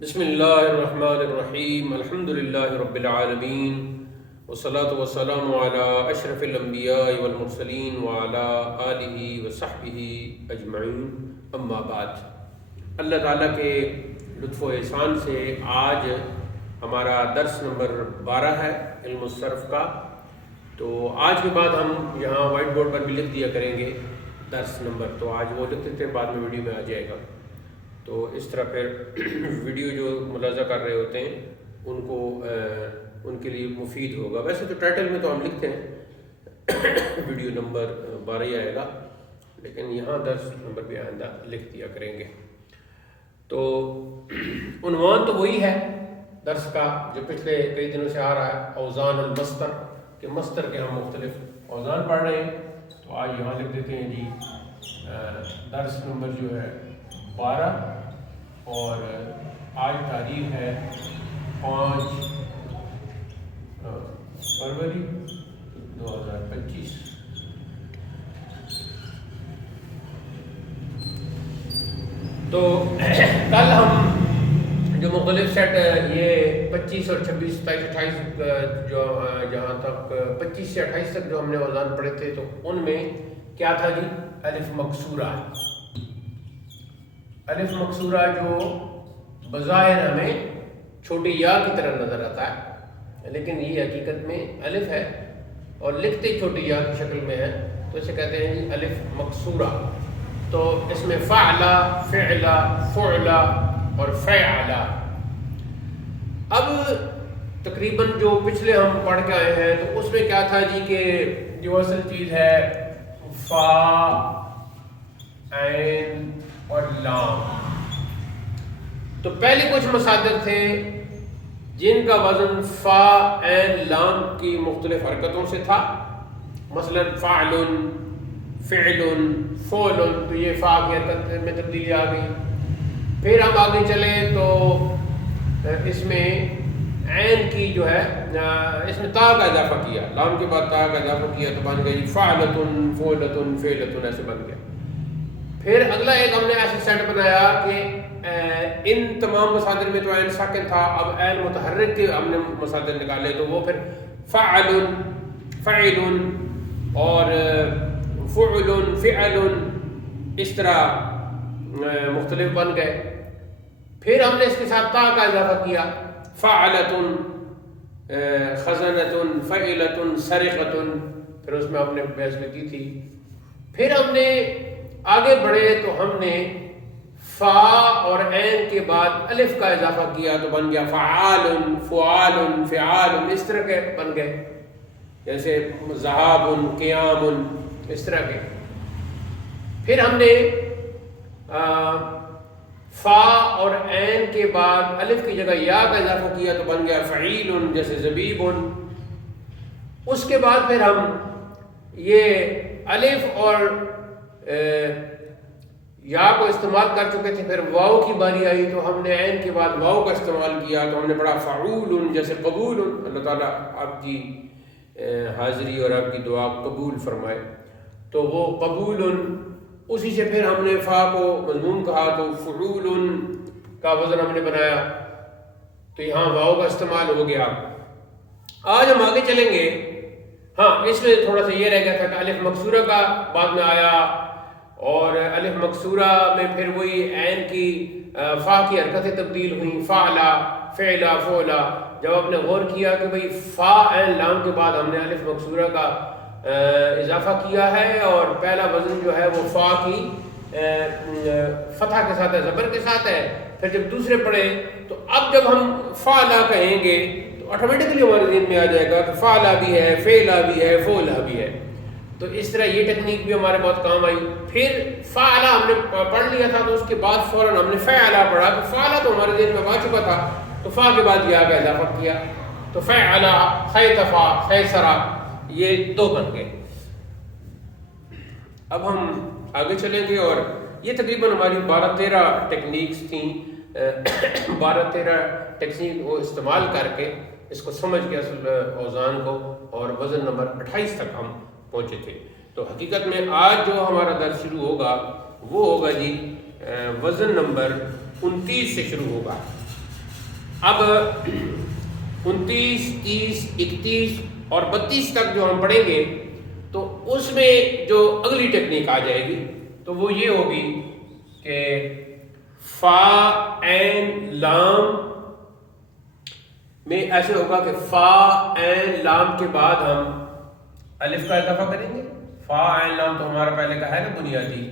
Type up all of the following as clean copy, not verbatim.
بسم اللہ الرحمن الرحیم الحمد للہ رب العالمین والصلاة والسلام علی اشرف الانبیاء والمرسلین وعلی آلہ وصحبہ اجمعین اما بعد۔ اللہ تعالیٰ کے لطف و احسان سے آج ہمارا درس نمبر 12 ہے علم الصرف کا۔ تو آج کے بعد ہم یہاں وائٹ بورڈ پر بھی لکھ دیا کریں گے درس نمبر، تو آج وہ لکھ دیتے ہیں، بعد میں ویڈیو میں آ جائے گا۔ تو اس طرح پھر ویڈیو جو ملاحظہ کر رہے ہوتے ہیں ان کو ان کے لیے مفید ہوگا۔ ویسے تو ٹائٹل میں تو ہم لکھتے ہیں ویڈیو نمبر 12 ہی آئے گا، لیکن یہاں درس نمبر بھی آئندہ لکھ دیا کریں گے۔ تو عنوان تو وہی ہے درس کا جو پچھلے کئی دنوں سے آ رہا ہے، اوزان المصدر، کہ مصدر کے ہم مختلف اوزان پڑھ رہے ہیں۔ تو آج یہاں لکھ دیتے ہیں جی درس نمبر جو ہے 12، اور آج تاریخ ہے 5 فروری 2025۔ تو کل ہم جو مختلف سیٹ یہ 25 اور 26 27 28 جو جہاں تک 25 سے 28 تک جو ہم نے اوزان پڑھے تھے، تو ان میں کیا تھا جی؟ الف مکسورہ۔ الف مکسورہ جو بظاہر ہمیں چھوٹی یا کی طرح نظر آتا ہے، لیکن یہ حقیقت میں الف ہے اور لکھتے چھوٹی یا کی شکل میں ہے، تو اسے کہتے ہیں جی الف مکسورہ۔ تو اس میں فعلا، فعلا، فعلا اور فعلا۔ اب تقریباً جو پچھلے ہم پڑھ کے آئے ہیں تو اس میں کیا تھا جی کہ جو اصل چیز ہے فا، عین اور لام۔ تو پہلے کچھ مصادر تھے جن کا وزن فا، عین، لام کی مختلف حرکتوں سے تھا، مثلا فعل، فعل، فعل، تو یہ فا کی حرکت میں تبدیلی آ گئی۔ پھر ہم آگے چلے تو اس میں عین کی جو ہے اس میں تا کا اضافہ کیا، لام کے بعد تا کا اضافہ کیا تو بن گئی فعلتن، فعلتن، فعلتن، ایسے بن گیا۔ پھر اگلا ایک ہم نے ایسا سیٹ بنایا کہ ان تمام مصادر میں تو عین ساکن تھا، اب عین متحرک کے ہم نے مصادر نکالے، تو وہ پھر فعل، فعل اور فعل، فعل، اس طرح مختلف بن گئے۔ پھر ہم نے اس کے ساتھ تا کا اضافہ کیا، فعلتن، خزنتن، فعلتن، سرقتن، پھر اس میں ہم نے بحث بھی کی تھی۔ پھر ہم نے آگے بڑھے تو ہم نے فا اور عین کے بعد الف کا اضافہ کیا تو بن گیا فعال، فعال، فعال، اس طرح کے بن گئے، جیسے ذہاب، قیام، اس طرح کے۔ پھر ہم نے فا اور عین کے بعد الف کی جگہ یا کا اضافہ کیا تو بن گیا فعیل، جیسے زبیب۔ اس کے بعد پھر ہم یہ الف اور یا کو استعمال کر چکے تھے، پھر واؤ کی باری آئی تو ہم نے عین کے بعد واؤ کا استعمال کیا تو ہم نے پڑھا فعول، جیسے قبول۔ اللہ تعالیٰ آپ کی حاضری اور آپ کی دعا قبول فرمائے، تو وہ قبول۔ اسی سے پھر ہم نے فا کو مضموم کہا تو فعول کا وزن ہم نے بنایا، تو یہاں واؤ کا استعمال ہو گیا۔ آج ہم آگے چلیں گے۔ ہاں، اس میں تھوڑا سا یہ رہ گیا تھا کہ الف مکسورہ کا بعد میں آیا، اور الف مکسورہ میں پھر وہی عین کی فا کی حرکتیں تبدیل ہوئیں، فعلا، فعلا، فعلا۔ جب آپ نے غور کیا کہ بھئی فا، عین، لام کے بعد ہم نے الف مکسورہ کا اضافہ کیا ہے، اور پہلا وزن جو ہے وہ فا کی فتح کے ساتھ ہے، زبر کے ساتھ ہے۔ پھر جب دوسرے پڑھے تو اب جب ہم فعلا کہیں گے تو آٹومیٹکلی ہمارے ذہن میں آ جائے گا کہ فعلا بھی ہے، فعلا بھی ہے، فعلا بھی ہے۔ تو اس طرح یہ ٹیکنیک بھی ہمارے بہت کام آئی۔ پھر فعلا ہم نے پڑھ لیا تھا تو اس کے بعد فوراً ہم نے فعلا پڑھا، تو فعلا تو ہمارے ذہن میں آ چکا تھا، تو فا کے بعد یا کا اضافہ کیا تو فعلا، خیتفا، خیسرا، یہ دو بن گئے۔ اب ہم آگے چلیں گے، اور یہ تقریباً ہماری 12-13 ٹیکنیکس تھیں، 12-13 ٹیکنیک کو استعمال کر کے اس کو سمجھ کے اصل اوزان کو اور وزن نمبر 28 تک ہم پہنچے تھے۔ تو حقیقت میں آج جو ہمارا درس شروع ہوگا وہ ہوگا جی وزن نمبر 29 سے شروع ہوگا۔ اب 29, 30, 31 اور 32 تک جو ہم پڑھیں گے تو اس میں جو اگلی ٹیکنیک آ جائے گی تو وہ یہ ہوگی کہ فا عین لام میں ایسے ہوگا کہ فا عین لام کے بعد ہم الف کا اضافہ کریں گے. فا عین لام تو ہمارا پہلے کا ہے نا بنیادی،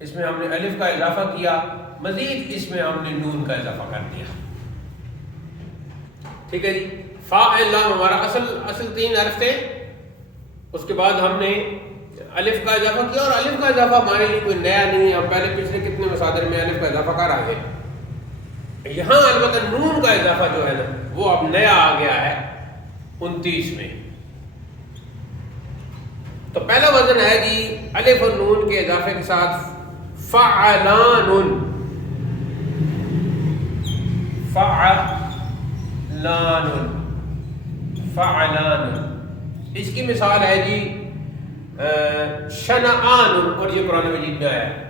اس میں ہم نے الف کا اضافہ کیا، مزید اس میں ہم نے نون کا اضافہ کر دیا. ٹھیک ہے جی. فا عین لام ہمارا اصل 3 حرف تھے، اس کے بعد ہم نے الف کا اضافہ کیا، اور الف کا اضافہ ہمارے لیے کوئی نیا نہیں ہے، ہم پہلے پچھلے کتنے مصادر میں الف کا اضافہ کر آئے. یہاں البتہ نون کا اضافہ جو ہے نا وہ اب نیا آ گیا ہے 29 میں. تو پہلا وزن ہے جی الف اور نون کے اضافے کے ساتھ فعلان. فعلان اس کی مثال ہے جی شنعان، اور یہ قرآن مجید میں آیا ہے.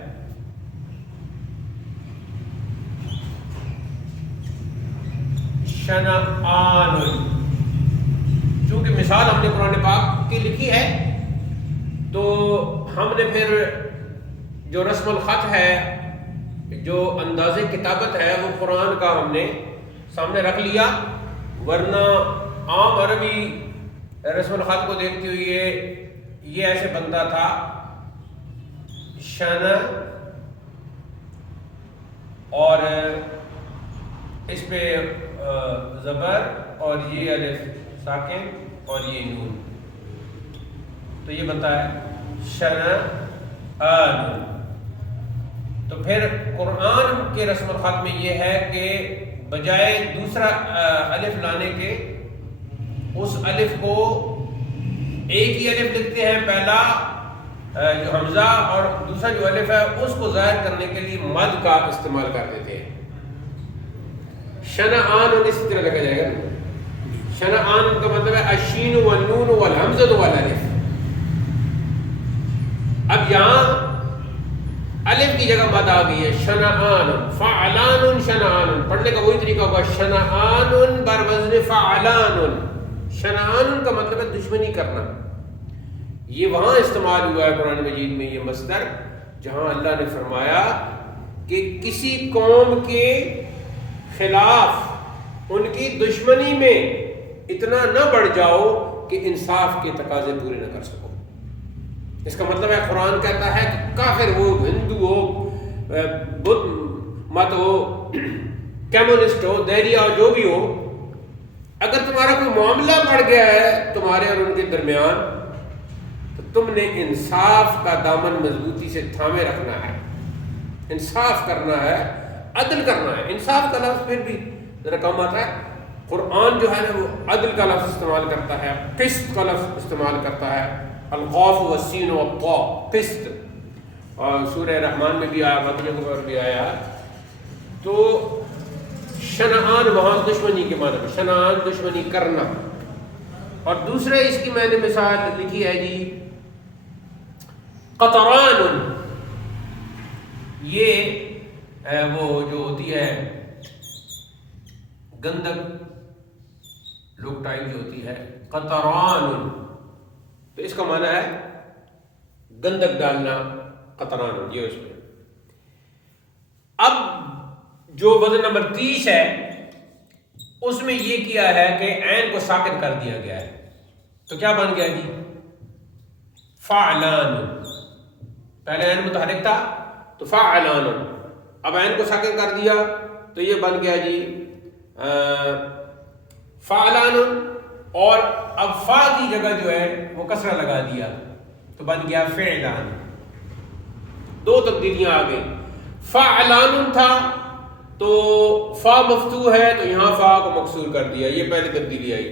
شنعان، چونکہ مثال ہم نے قرآن پاک کی لکھی ہے تو ہم نے پھر جو رسم الخط ہے، جو انداز کتابت ہے، وہ قرآن کا ہم نے سامنے رکھ لیا. ورنہ عام عربی رسم الخط کو دیکھتے ہوئے یہ ایسے بنتا تھا شن، اور اس پہ زبر اور یہ الف ساکن اور یہ نون، تو یہ بنتا ہے شنعان. تو پھر قرآن کے رسم الخط میں یہ ہے کہ بجائے دوسرا الف لانے کے اس الف کو ایک ہی الف لکھتے ہیں، پہلا جو حمزہ اور دوسرا جو الف ہے اس کو ظاہر کرنے کے لیے مد کا استعمال کر دیتے ہیں. شنعان اسی طرح لکھا جائے گا. شنعان کا مطلب ہے الشین والنون والحمزہ والالف. اب یہاں الف کی جگہ مد آ گئی ہے شنعان. فعلان شنعان پڑھنے کا وہی طریقہ ہوگا شنعان بر وزن فعلان. شنعان کا مطلب ہے دشمنی کرنا. یہ وہاں استعمال ہوا ہے قرآن مجید میں یہ مصدر جہاں اللہ نے فرمایا کہ کسی قوم کے خلاف ان کی دشمنی میں اتنا نہ بڑھ جاؤ کہ انصاف کے تقاضے پورے نہ کر سکو. اس کا مطلب ہے قرآن کہتا ہے کہ کافر ہو، ہندو ہو، بدھ مت ہو، کمیونسٹ ہو، دہریہ ہو، جو بھی ہو، اگر تمہارا کوئی معاملہ بڑھ گیا ہے تمہارے اور ان کے درمیان تو تم نے انصاف کا دامن مضبوطی سے تھامے رکھنا ہے، انصاف کرنا ہے، عدل کرنا ہے. انصاف کا لفظ پھر بھی ذرا کم آتا ہے. قرآن جو ہے نا وہ عدل کا لفظ استعمال کرتا ہے، قسط کا لفظ استعمال کرتا ہے. القاف والسین والطاء قسط، اور سورہ رحمان میں بھی آیا، بقرہ کے اوپر بھی آیا. تو شنعان وہاں دشمنی کے معنی میں، شنعان دشمنی کرنا. اور دوسرے اس کی میں نے مثال لکھی ہے جی قطران. یہ وہ جو ہوتی ہے گندک لوکٹائی جو ہوتی ہے قطران، تو اس کا معنی ہے گندک ڈالنا، قطران یہ اس میں. اب جو وزن نمبر 30 ہے اس میں یہ کیا ہے کہ عین کو ساکن کر دیا گیا ہے. تو کیا بن گیا جی فعلان. پہلے عین متحرک تھا تو فعلان، اب عین کو ساکن کر دیا تو یہ بن گیا جی فعلان. اور اب فا کی جگہ جو ہے وہ کسرہ لگا دیا تو بن گیا فعلان. دو تبدیلیاں آ گئی. فعلان تھا تو فا مفتوح ہے تو یہاں فا کو مکسور کر دیا، یہ پہلی تبدیلی آئی.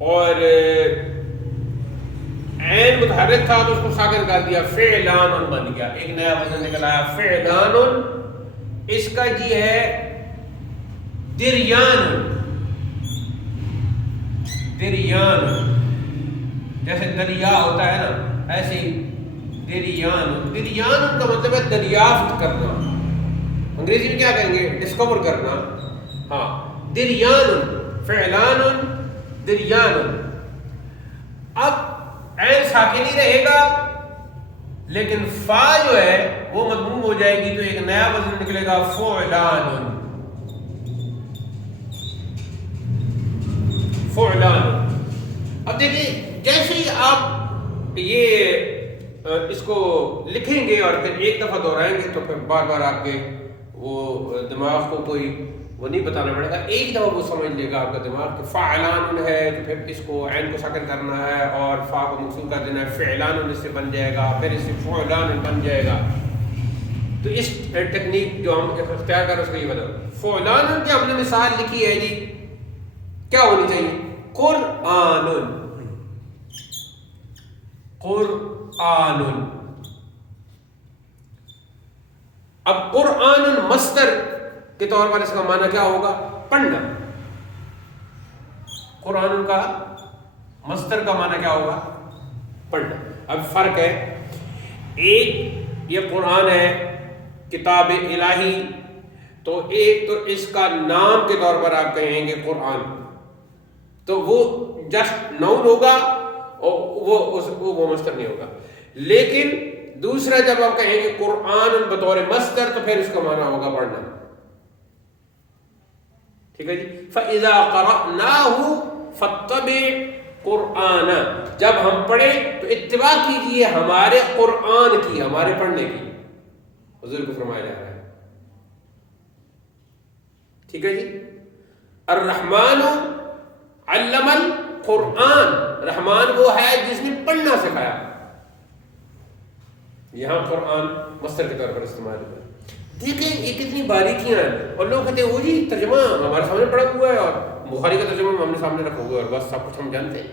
اور عین متحرک تھا تو اس کو ساکن کر دیا، فعلان بن گیا، ایک نیا وزن نکل آیا فعلان. اس کا جی ہے دریان. دریان جیسے دریا ہوتا ہے نا، ایسے ہی دریان. دریان کا مطلب ہے دریافت کرنا. انگریزی میں کیا کہیں گے؟ ڈسکور کرنا. ہاں دریان فعلان دریان. اب عین ساکن ہی رہے گا لیکن فا جو ہے وہ مضموم ہو جائے گی تو ایک نیا وزن نکلے گا فعلان. فعلان. اب دیکھیں جیسے ہی آپ یہ اس کو لکھیں گے اور پھر ایک دفعہ دہرائیں گے تو پھر بار بار آپ کے وہ دماغ کو کوئی وہ نہیں بتانا پڑے گا. ایک دفعہ وہ سمجھ لے گا آپ کا دماغ کہ فعلان ہے تو پھر اس کو عین کو ساکن کرنا ہے اور فا کو مکسور کر دینا ہے. فعلان اس سے بن جائے گا پھر اس سے فعلان بن جائے گا. تو اس ٹیکنیک جو ہم اختیار کر اس کو یہ بتا فعلان کی ہم نے مثال لکھی ہے جی کیا ہونی چاہیے قرآن. قرآن. اب قرآن مصدر کے طور پر اس کا معنی کیا ہوگا پڑھنا. قرآن کا مصدر کا معنی کیا ہوگا پڑھنا. اب فرق ہے ایک یہ قرآن ہے کتاب الہی تو ایک تو اس کا نام کے طور پر آپ کہیں گے قرآن تو وہ جسٹ ناؤن ہوگا اور وہ مصدر نہیں ہوگا. لیکن دوسرا جب آپ کہیں گے قرآن بطور مصدر تو پھر اس کا معنی ہوگا پڑھنا. ٹھیک ہے جی. فَإِذَا قَرَأْنَاهُ فَاتَّبِعْ قُرْآنَ. جب ہم پڑھیں تو اتباع کیجئے ہمارے قرآن کی ہمارے پڑھنے کی. حضور کو فرمایا جا رہا ہے. ٹھیک ہے جی. الرحمن علم القرآن. رحمان وہ ہے جس نے پڑھنا سکھایا. یہاں قرآن مصدر کے طور پر استعمال ہوا. دیکھیں یہ کتنی باریکیاں ہیں اور لوگ کہتے ہیں وہ جی ترجمہ ہمارے سامنے پڑا ہوا ہے اور بخاری کا ترجمہ ہم نے سامنے رکھا ہوا ہے اور بس سب کچھ ہم جانتے ہیں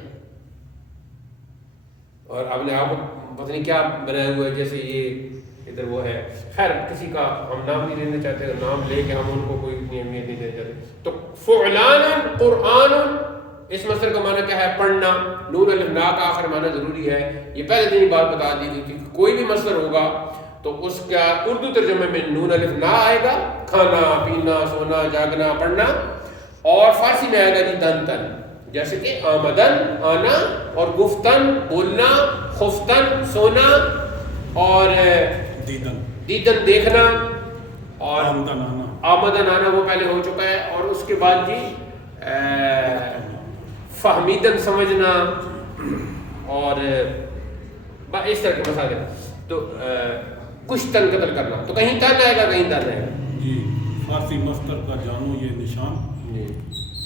اور آپ نے آپ پتہ نہیں کیا بنایا ہوا ہے جیسے یہ ادھر وہ ہے. خیر کسی کا ہم نام نہیں لینا چاہتے نام لے کے ہم ان کو کوئی اتنی اہمیت نہیں دینا چاہتے. تو فعلان قرآن اس مصدر کا معنی کیا ہے پڑھنا. نون الف لا کا آخر معنی ضروری ہے. یہ پہلے دن بات بتا دی تھی کہ کوئی بھی مصدر ہوگا تو اس کا اردو ترجمے میں نون الف لا آئے گا کھانا پینا سونا جاگنا پڑھنا اور فارسی میں آئے گا جی دن تن جیسے کہ آمدن آنا اور گفتن بولنا خفتن سونا اور دیدن دیکھنا اور آمدن آنا وہ پہلے ہو چکا ہے. اور اس کے بعد جی فہمیدن سمجھنا اور اس طرح کے مسائل. تو کچھ تن قتل کرنا تو کہیں تن آئے گا کہیں تن آئے گا جی. فارسی مصدر کا جانو یہ نشان جی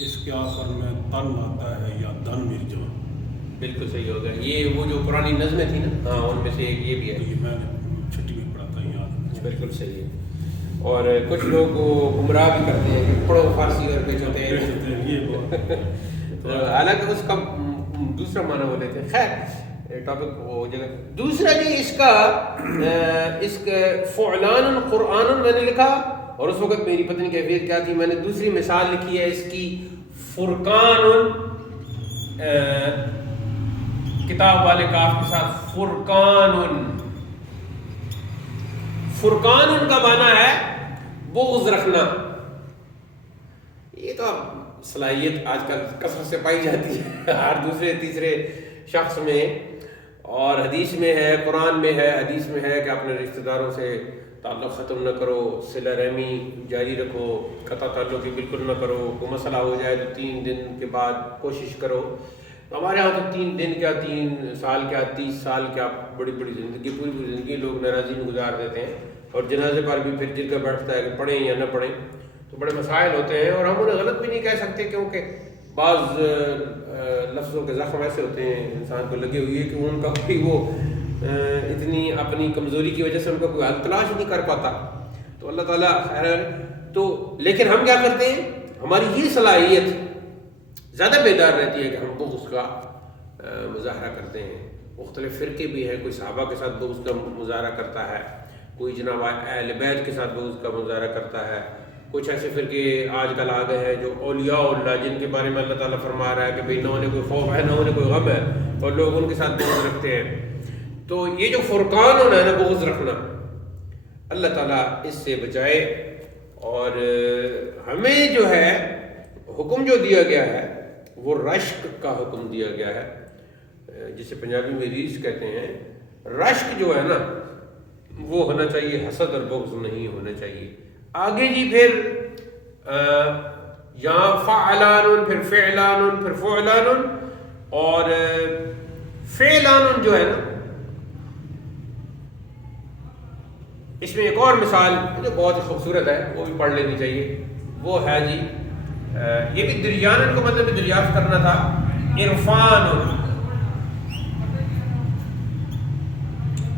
اس کے آخر میں تن آتا ہے یا دن مرجع. بالکل صحیح ہوگا. یہ وہ جو پرانی نظمیں تھیں نا ہاں ان میں سے ایک یہ بھی ہے. یہ میں نے چھٹی میں پڑھا تھا یاد. بالکل صحیح ہے. اور کچھ لوگ گمراہ بھی کرتے ہیں کہ پڑھو فارسی اور بیچتے ہیں حالانکہ اس کا دوسرا معنی وہ لیتے ہیں. خیر ٹاپک ہو جائے گا. دوسرا جی اس کا فعلان قرآن میں نے لکھا اور اس وقت میری پتہ نہیں کیفیت کیا تھی. میں نے دوسری مثال لکھی ہے اس کی فرقان کتاب والے کاف کے ساتھ فرقان. فرقان کا معنی ہے بغض رکھنا. یہ تو اب صلاحیت آج کل کثرت سے پائی جاتی ہے ہر دوسرے تیسرے شخص میں اور حدیث میں ہے قرآن میں ہے. حدیث میں ہے کہ اپنے رشتہ داروں سے تعلق ختم نہ کرو صلہ رحمی جاری رکھو قطع تعلق بالکل نہ کرو. کوئی مسئلہ ہو جائے تو 3 دن کے بعد کوشش کرو. ہمارے یہاں تو 3 دن کیا 3 سال کیا 30 سال کیا بڑی بڑی زندگی پوری زندگی لوگ ناراضی میں گزار دیتے ہیں اور جنازے پر بھی پھر جرگہ بیٹھتا ہے کہ پڑھیں یا نہ پڑھیں. تو بڑے مسائل ہوتے ہیں اور ہم انہیں غلط بھی نہیں کہہ سکتے کیونکہ بعض لفظوں کے زخم ایسے ہوتے ہیں انسان کو لگے ہوئے کہ ان کا کوئی وہ اتنی اپنی کمزوری کی وجہ سے ان کا کوئی حل تلاش نہیں کر پاتا. تو اللہ تعالیٰ خیر. تو لیکن ہم کیا کرتے ہیں ہماری یہ صلاحیت زیادہ بیدار رہتی ہے کہ ہم بغض کا مظاہرہ کرتے ہیں. مختلف فرقے بھی ہیں. کوئی صحابہ کے ساتھ بغض کا مظاہرہ کرتا ہے کوئی جناب اہل بیت کے ساتھ بغض کا مظاہرہ کرتا ہے. کچھ ایسے فرقے آج کل آ گئے ہیں جو اولیاء اللہ جن کے بارے میں اللہ تعالیٰ فرما رہا ہے کہ بھئی نہ انہیں کوئی خوف ہے نہ انہیں کوئی غم ہے اور لوگ ان کے ساتھ بغض رکھتے ہیں. تو یہ جو فرقان ہونا ہے نا بغض رکھنا اللہ تعالیٰ اس سے بچائے اور ہمیں جو ہے حکم جو دیا گیا ہے وہ رشک کا حکم دیا گیا ہے، جسے پنجابی میں ریس کہتے ہیں۔ رشک جو ہے نا وہ ہونا چاہیے، حسد اور بغض نہیں ہونا چاہیے۔ آگے جی پھر یہاں فعلان، پھر فعلان، پھر فعلان، اور فعلان جو ہے نا اس میں ایک اور مثال جو بہت ہی خوبصورت ہے وہ بھی پڑھ لینی چاہیے، وہ ہے جی یہ بھی دریان کو مطلب دریافت کرنا تھا، عرفان۔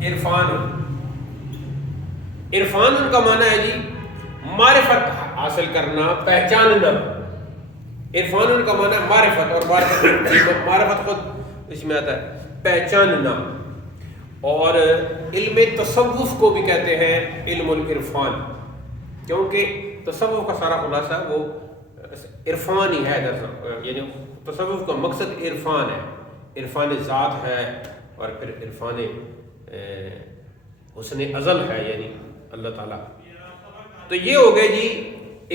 عرفان، عرفان کا معنی ہے جی معرفت حاصل کرنا، پہچاننا۔ عرفان کا معنی ہے معرفت، اور معرفت خود اس میں آتا ہے پہچاننا۔ اور علم تصوف کو بھی کہتے ہیں علم العرفان، کیونکہ تصوف کا سارا خلاصہ وہ عرفان ہی ہے، یعنی تصوف کا مقصد عرفان ہے، عرفان ذات ہے، اور پھر عرفان حسن ازل ہے، یعنی اللہ تعالیٰ۔ تو یہ ہو گئے جی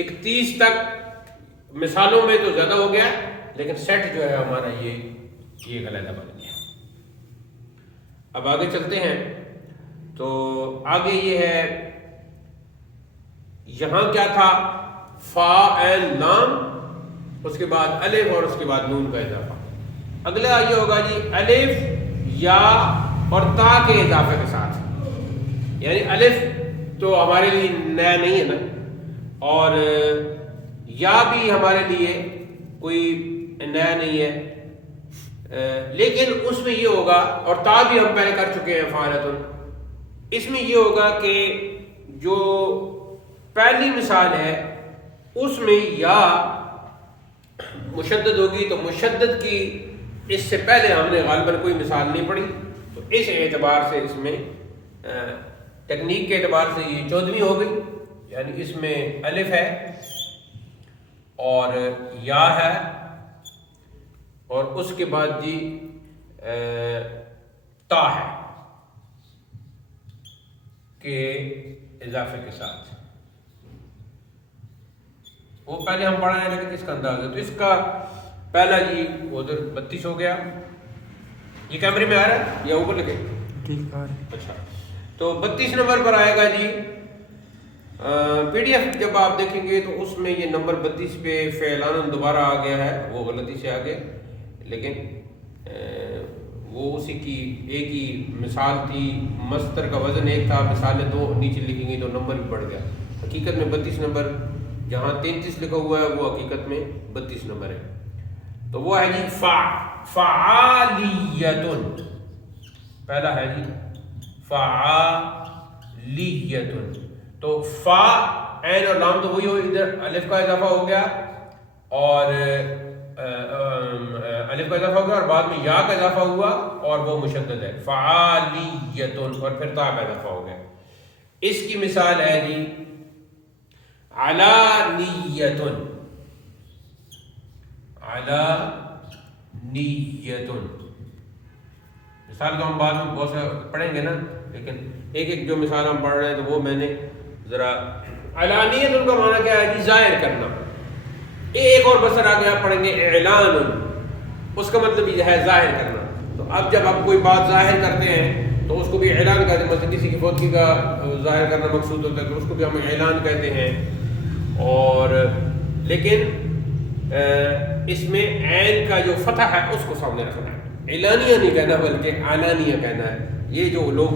31 تک، مثالوں میں تو زیادہ ہو گیا لیکن سیٹ جو ہے ہمارا یہ علیحدہ بن گیا۔ اب آگے چلتے ہیں، تو آگے یہ ہے، یہاں کیا تھا؟ فا عین لام، اس کے بعد الف، اور اس کے بعد نون کا اضافہ۔ اگلا یہ ہوگا جی الف، یا اور تا کے اضافے کے ساتھ، یعنی الف تو ہمارے لیے نیا نہیں ہے نا، اور یا بھی ہمارے لیے کوئی نیا نہیں ہے، لیکن اس میں یہ ہوگا، اور تا بھی ہم پہلے کر چکے ہیں فاعلۃ، اس میں یہ ہوگا کہ جو پہلی مثال ہے اس میں یا مشدد ہوگی، تو مشدد کی اس سے پہلے ہم نے غالباً کوئی مثال نہیں پڑھی، تو اس اعتبار سے اس میں ٹیکنیک کے اعتبار سے یہ 14ویں ہو گئی، یعنی اس میں الف ہے اور یا ہے، اور اس کے بعد جی تا ہے کہ اضافے کے ساتھ۔ وہ پہلے ہم پڑھا ہے لیکن اس کا انداز ہے، تو اس کا پہلا جی ادھر 32 ہو گیا۔ یہ کیمرے میں آ رہا ہے یا اوپر لگے؟ ٹھیک آ رہا ہے۔ اچھا، تو 32 نمبر پر آئے گا جی پی ڈی ایف جب آپ دیکھیں گے تو اس میں یہ نمبر 32 پہ فعلان دوبارہ آ گیا ہے، وہ غلطی سے آ گیا، لیکن وہ اسی کی ایک ہی مثال تھی، مصدر کا وزن ایک تھا، مثالیں دو نیچے لکھی گئی تو نمبر بھی بڑھ گیا۔ حقیقت میں 32 نمبر جہاں 33 لکھا ہوا ہے وہ حقیقت میں 32 نمبر ہے۔ تو وہ ہے جی فعالیتن، پہلا ہے جی فعالیتن، تو فا عین اور لام تو وہی ہو، ادھر الف کا اضافہ ہو گیا، اور الف کا اضافہ ہو گیا اور بعد میں یا کا اضافہ ہوا، اور وہ مشدد ہے فعالیتن، اور پھر تا کا اضافہ ہو گیا۔ اس کی مثال ہے جی علانیتن، علانیتن، مثال تو ہم بعد میں بہت سے پڑھیں گے نا، لیکن ایک ایک جو مثال ہم پڑھ رہے ہیں تو وہ میں نے ذرا، علانیت ان کا معنی کیا ہے جی؟ ظاہر کرنا۔ ایک اور بسر آ گیا پڑھیں گے اعلان، اس کا مطلب یہ ہے ظاہر کرنا۔ تو اب جب ہم کوئی بات ظاہر کرتے ہیں تو اس کو بھی اعلان کہتے ہیں، مثلا کسی کی فوتگی کا ظاہر کرنا مقصود ہوتا ہے تو اس کو بھی ہم اعلان کہتے ہیں۔ اور لیکن اس میں عین کا جو فتح ہے اس کو سامنے رکھنا ہے، اعلانیہ نہیں کہنا بلکہ علانیہ کہنا ہے۔ یہ جو لوگ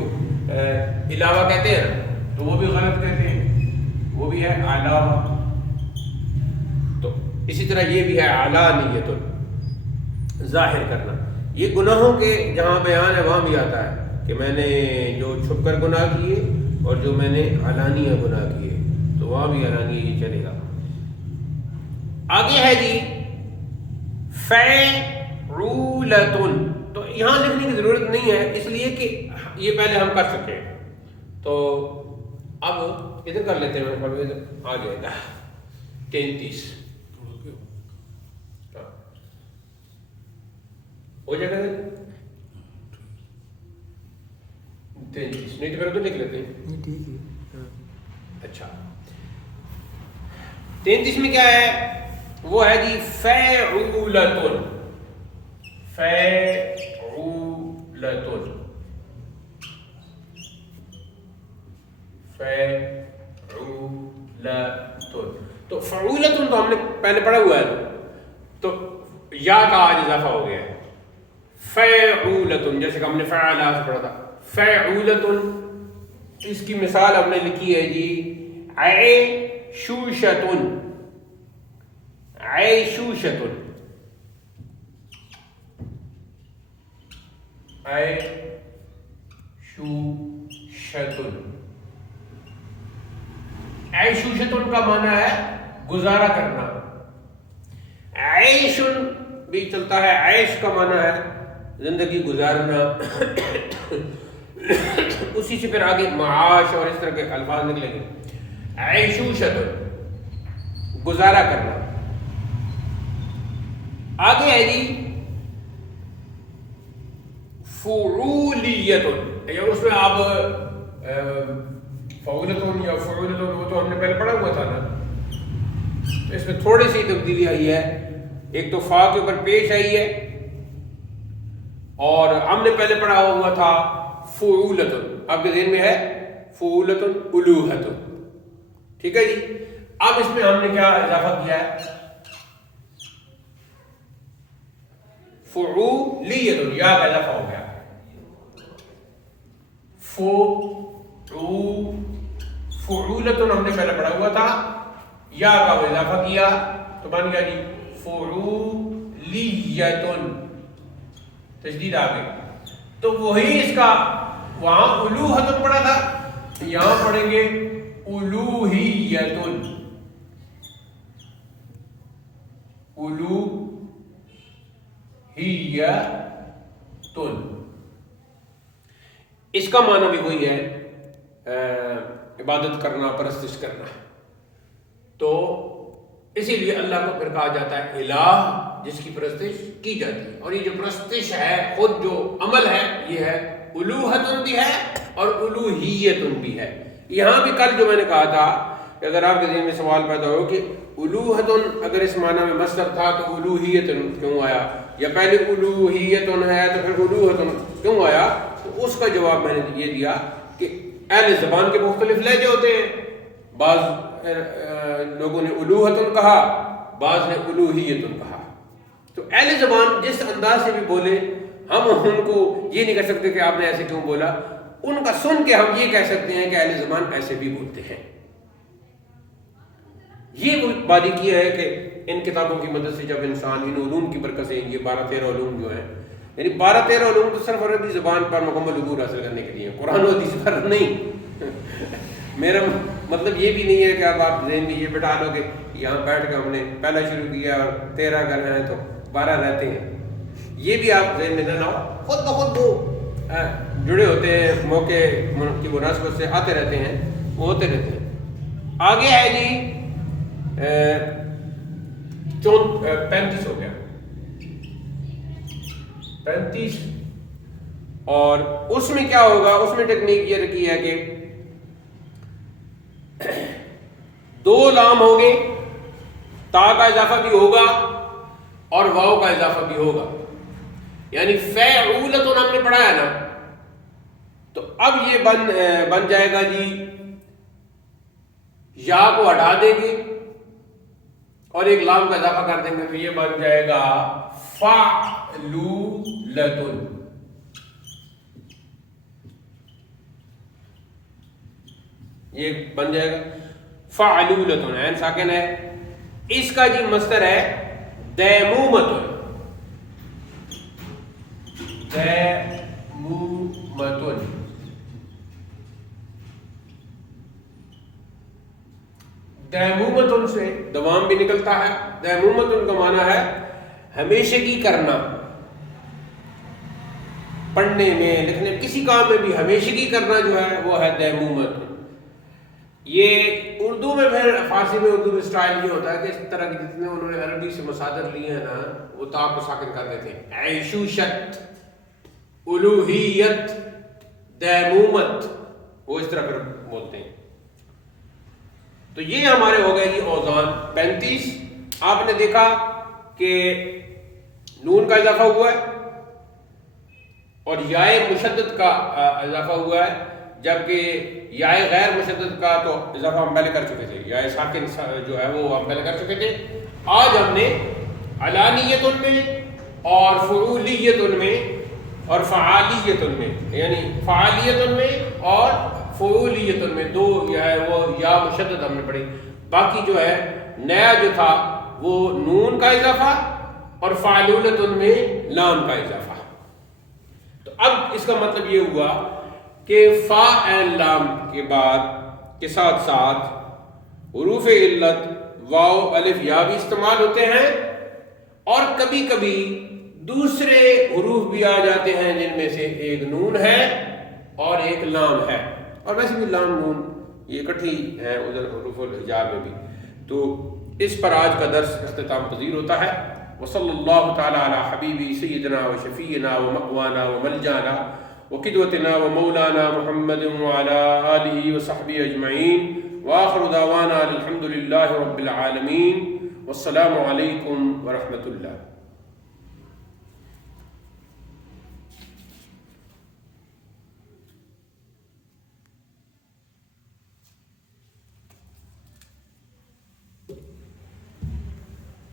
علاوہ کہتے ہیں تو وہ بھی غلط کہتے ہیں، وہ بھی ہے علاوہ، تو اسی طرح یہ بھی ہے علانیت، ظاہر کرنا۔ یہ گناہوں کے جہاں بیان ہے وہاں بھی آتا ہے کہ میں نے جو چھپ کر گناہ کیے اور جو میں نے علانیہ گناہ کیے، تو وہاں بھی علانیہ ہی چلے گا۔ آگے ہے جی فعولتن، تو یہاں لکھنے کی ضرورت نہیں ہے اس لیے کہ یہ پہلے ہم کر چکے ہیں، تو اب ادھر کر لیتے ہیں، آ جائے گا 33 ہو جائے گا 33، نہیں تو پھر ادھر لکھ لیتے ہیں۔ ٹھیک ہے۔ اچھا، 33 میں کیا ہے؟ وہ ہے جی فعولتن. فعولتن فعولتن. تو فعولتن تو ہم نے پہلے پڑھا ہوا ہے، تو یا کا آج اضافہ ہو گیا ہے. فعولتن جیسے کہ ہم نے فعلا سے پڑھا تھا. فعولتن اس کی مثال ہم نے لکھی ہے جی عیشوشتن. عیشوشتن عیشوشتن. عیشوشتن کا معنی ہے گزارا کرنا. عیشن بھی چلتا ہے، عیش کا معنی ہے زندگی گزارنا. اسی سے پھر آگے معاش اور اس طرح کے الفاظ نکلیں گے. عیشوشتن گزارا کرنا. آگے ہے جی فعولیتن. یا اس میں آپ فعولتن یا فعولتن وہ تو ہم نے پہلے پڑھا ہوا تھا نا، اس میں تھوڑی سی تبدیلی آئی ہے. ایک تو فا کے اوپر پیش آئی ہے، اور ہم نے پہلے پڑھا ہوا تھا فعولتن. آپ کے ذہن میں ہے فعولتن الوہتن. ٹھیک ہے جی. اب اس میں ہم نے کیا اضافہ کیا ہے؟ فعولیتن، یا کا اضافہ ہو گیا. فعولتن ہم نے پہلے پڑھا ہوا تھا، یا کا اضافہ کیا تو بن گیا جی فعولیتن. تشدید آ گئی. تو وہی اس کا وہاں الوہتن پڑھا تھا، یہاں پڑھیں گے الوہیتن. الوہیتن اس کا معنی بھی وہی ہے، عبادت کرنا، پرستش کرنا. تو اسی لیے اللہ کو پھر کہا جاتا ہے الہ، جس کی پرستش کی جاتی ہے. اور یہ جو پرستش ہے، خود جو عمل ہے، یہ ہے الوہتن بھی ہے اور الوہیتن بھی ہے. یہاں بھی کل جو میں نے کہا تھا کہ اگر آپ کے ذہن میں سوال پیدا ہو کہ الوہتن اگر اس معنی میں مصدر تھا تو الوہیتن کیوں آیا، یا پہلے الوہیتن ہے تو پھر الوہتن کیوں آیا، تو اس کا جواب میں نے یہ دیا کہ اہل زبان کے مختلف لہجے ہوتے ہیں. بعض لوگوں نے الوہتن کہا، بعض نے الوہیتن کہا. تو اہل زبان جس انداز سے بھی بولے، ہم ان کو یہ نہیں کہہ سکتے کہ آپ نے ایسے کیوں بولا. ان کا سن کے ہم یہ کہہ سکتے ہیں کہ اہل زبان ایسے بھی بولتے ہیں. یہ باریکی ہے کہ ان کتابوں کی مدد سے جب انسان ان علوم کی برکت سے، یہ 12-13 علوم جو ہیں، یعنی 12-13 علوم تو صرف عربی زبان پر مکمل عبور حاصل کرنے کے لیے، قرآن و حدیث پر نہیں. میرا مطلب یہ بھی نہیں ہے کہ اب آپ ذہن میں یہ بٹھا لو کہ یہاں بیٹھ کے ہم نے پہلا شروع کیا اور 13 کرنا ہے تو 12 رہتے ہیں. یہ بھی آپ ذہن میں نہ لاؤ. خود بخود وہ جڑے ہوتے ہیں، موقع کی مناسبت سے آتے رہتے ہیں، وہ ہوتے رہتے ہیں. آگے ہے جی 35 ہو گیا 35. اور اس میں کیا ہوگا؟ اس میں ٹیکنیک یہ رکھی ہے کہ 2 لام ہوں گے، تا کا اضافہ بھی ہوگا اور واو کا اضافہ بھی ہوگا. یعنی فعولتن ہم نے پڑھا ہے نا، تو اب یہ بن جائے گا جی، یا کو ہٹا دیں گے اور ایک لام کا اضافہ کر دیں گے تو یہ بن جائے گا فعلولتن. یہ بن جائے گا فعلولتن. عین ساکن ہے. اس کا جی مصدر ہے دیمومتن. دیمومتن. دیمومتن سے دوام بھی نکلتا ہے. دیمومتن کا معنی ہے ہمیشگی کرنا. پڑھنے میں، لکھنے میں، کسی کام میں بھی ہمیشگی کرنا جو ہے وہ ہے دیمومتن. یہ اردو میں پھر فارسی میں، اردو میں اسٹائل یہ ہوتا ہے کہ اس طرح کے جتنے انہوں نے عربی سے مصادر لیے ہیں نا، وہ تا کو ساکن کر دیتے ہیں. عیشوشت، الوہیت، دیمومت، وہ اس طرح پھر بولتے ہیں. تو یہ ہمارے ہو گئے جی اوزان. تخصیص آپ نے دیکھا کہ نون کا اضافہ ہوا ہے اور یائے مشدد کا اضافہ ہوا ہے، جبکہ یائے غیر مشدد کا تو اضافہ ہم پہلے کر چکے تھے، یائے ساکن جو ہے وہ ہم پہلے کر چکے تھے۔ آج ہم نے علانیت میں اور فعولیت میں اور فعالیت میں، یعنی فعالیت میں اور فعولیت میں دو وہ یا مشدد ہم نے پڑھی۔ باقی جو ہے نیا جو تھا وہ نون کا اضافہ اور فعلولت میں لام کا اضافہ۔ تو اب اس کا مطلب یہ ہوا کہ فا عین لام کے بعد کے ساتھ ساتھ حروف علت واو الف یا بھی استعمال ہوتے ہیں، اور کبھی کبھی دوسرے حروف بھی آ جاتے ہیں جن میں سے ایک نون ہے اور ایک لام ہے، اور ویسے بھی لام نون یہ اکٹھی ہیں ادھر حروف الحجاب میں بھی۔ تو اس پر آج کا درس اختتام پذیر ہوتا ہے۔ وصلی اللہ تعالی علی حبیبی سیدنا و شفیعنا و مأوانا و ملجانا و قدوتنا و مولانا محمد وعلی آلہ و صحبہ اجمعین، وآخر دعوانا الحمد للہ رب العالمین، والسلام علیکم ورحمۃ اللہ۔